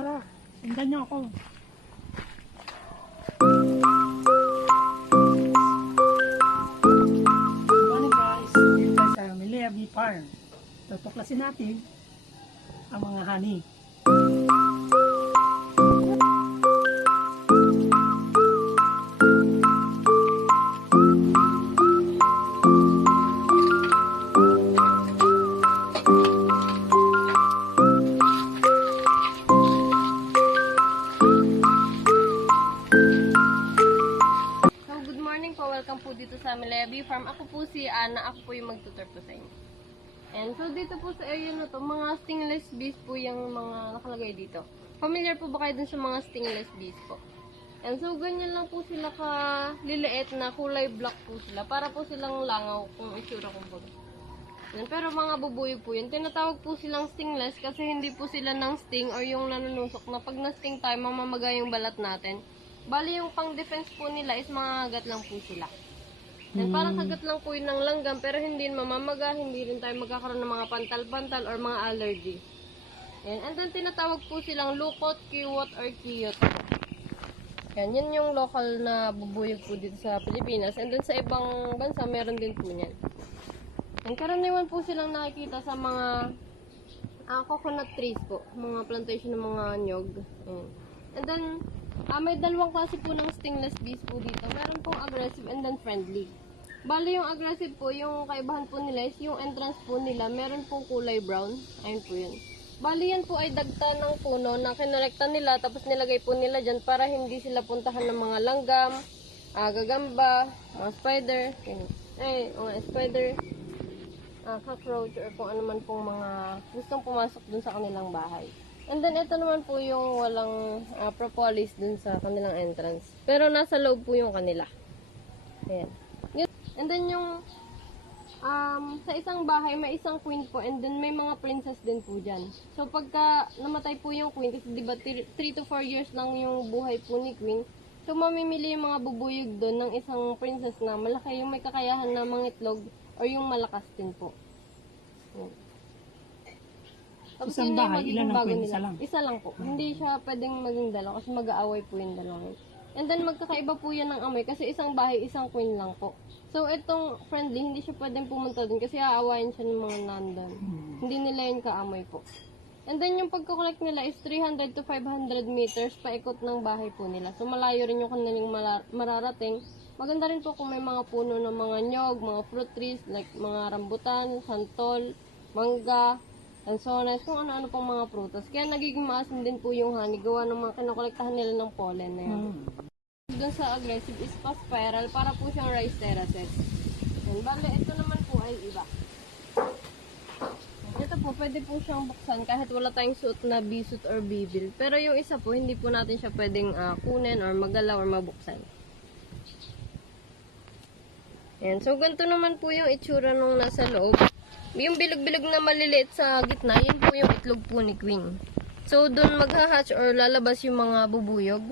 Tara, tingnan niyo ako. Good morning guys, dito tayo sa Milea Bee Farm. Tutuklasin natin ang mga honey. Welcome po dito sa Milea Bee Farm. Ako po si Ana, ako po yung magtutur po sa inyo. And so dito po sa area na to, mga stingless bees po yung mga nakalagay dito. Familiar po ba kayo dun sa mga stingless bees po? And so ganyan lang po sila kaliliit na kulay black po sila. Para po silang langaw kung isura ko po. Pero mga bubuyo po yun. Tinatawag po silang stingless kasi hindi po sila ng sting or yung nanunusok na pag na-sting tayo, mamamaga yung balat natin. Bali yung pang-defense po nila is mga agat lang po sila. And parang kagat lang po yun ng langgam pero hindi mamamaga, hindi rin tayo magkakaroon ng mga pantal-pantal or mga allergy. And then tinatawag po silang lukot, kiwot, or kiyot. Yan yung local na bubuyog po dito sa Pilipinas. And then sa ibang bansa meron din po yan. And karaniwan po silang nakikita sa mga coconut trees po. Mga plantation ng mga nyog. And then may dalawang klase po ng stingless bees po dito. Meron pong aggressive and then friendly. Bali yung aggressive po, yung kaibahan po nila is yung entrance po nila, meron pong kulay brown. Ayun po yun. Bali yan po ay dagta ng puno na kinorekta nila, tapos nilagay po nila dyan para hindi sila puntahan ng mga langgam, gagamba, mga spider, mga spider, cockroach, or kung ano man pong mga gustong pumasok dun sa kanilang bahay. And then, ito naman po yung walang propolis dun sa kanilang entrance. Pero nasa loob po yung kanila. Ayan. And then, yung sa isang bahay, may isang queen po. And then, may mga princess din po dyan. So, pagka namatay po yung queen, kasi diba 3 to 4 years lang yung buhay po ni queen. So, mamimili yung mga bubuyog dun ng isang princess na malaki yung may kakayahan na mangitlog or yung malakas din po. Ayan. Isang bahay, ilan ang queen? Isa lang? Isa lang po. Hindi siya pwedeng maging dalawa kasi mag-aaway po yung dalawa. And then magkakaiba po yan ng amoy kasi isang bahay, isang queen lang po. So itong friendly, hindi siya pwedeng pumunta dun kasi aawayin siya ng mga nandun. Hindi nila yun kaamoy po. And then yung pagkakolect nila is 300 to 500 meters paikot ng bahay po nila. So malayo rin yung kanilang mararating. Maganda rin po kung may mga puno ng mga nyog, mga fruit trees like mga rambutan, santol, mangga, lansones, kung ano-ano pang mga prutas. Kaya nagiging maasim din po yung honey, gawa ng mga kinokolektahan nila ng pollen na yan. Doon sa aggressive is pa-spiral, para po siyang rice terraces. And bale, ito naman po ay iba. po, pwede po siyang buksan kahit wala tayong suot na B-suit or B-bill. Pero yung isa po, hindi po natin siya pwedeng kunin or magalaw or mabuksan. Ayan. So, ganito naman po yung itsura nung nasa loob. Yung bilog-bilog na maliliit sa gitna, yun po yung itlog po ni Queen. So, dun magha-hatch or lalabas yung mga bubuyog.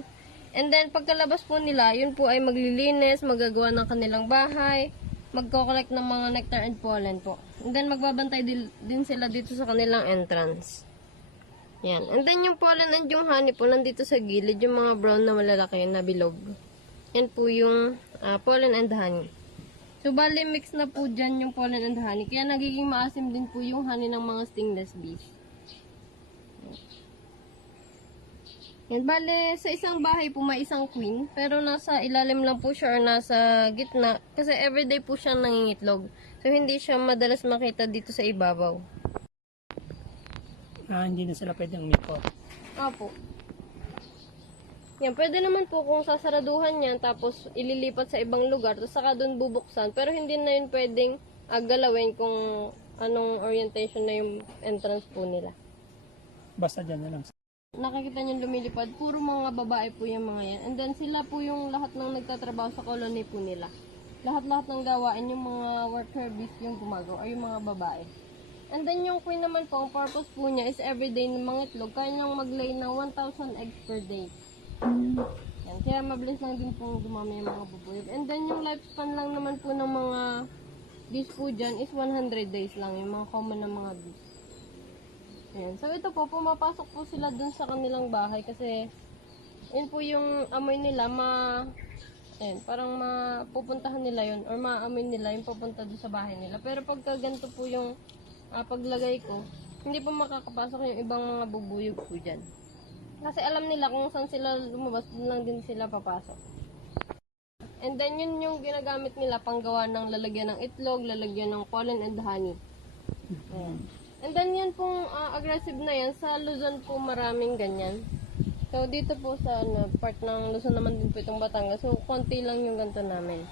And then, pagkalabas po nila, yun po ay maglilinis, magagawa ng kanilang bahay, magko-collect ng mga nectar and pollen po. And then, magbabantay din sila dito sa kanilang entrance. Yan. And then, yung pollen and yung honey po, nandito sa gilid, yung mga brown na malalaki na bilog. Yan po yung pollen and honey. So, bali, mix na po dyan yung pollen and honey. Kaya, nagiging maasim din po yung honey ng mga stingless bees. Yan, bale, sa isang bahay po may isang queen, pero nasa ilalim lang po siya or nasa gitna, kasi everyday po siya nangingitlog. So, hindi siya madalas makita dito sa ibabaw. Hindi na sila pwedeng umikot. Opo. Yan, pwede naman po kung sasaraduhan yan, tapos ililipat sa ibang lugar, tapos saka doon bubuksan, pero hindi na yun pwedeng galawin kung anong orientation na yung entrance po nila. Basta dyan na lang. Nakikita nyo lumilipad, puro mga babae po yung mga yan. And then sila po yung lahat ng nagtatrabaho sa colony po nila. Lahat-lahat ng gawain, yung mga worker bees yung gumagawa, or yung mga babae. And then yung queen naman po, ang purpose po niya is everyday ng mga itlog. Kaya niyang mag-lay ng 1,000 eggs per day. Yan, kaya mabilis lang din po dumami yung mga bubuyog. And then yung lifespan lang naman po ng mga bees po dyan is 100 days lang, yung mga common na mga bees. Ayan. So, ito po, pumapasok po sila dun sa kanilang bahay kasi yun po yung amoy nila, ayan, parang mapupuntahan nila yun or maamoy nila yung pupunta dun sa bahay nila. Pero pagka ganito po yung paglagay ko, hindi po makakapasok yung ibang mga bubuyog po dyan. Kasi alam nila kung saan sila lumabas, dun lang din sila papasok. And then, yun yung ginagamit nila panggawa ng lalagyan ng itlog, lalagyan ng pollen and honey. Ayan. And then yan pong aggressive na yan, sa Luzon po maraming ganyan. So dito po sa part ng Luzon naman din po itong Batangas. So konti lang yung ganito namin.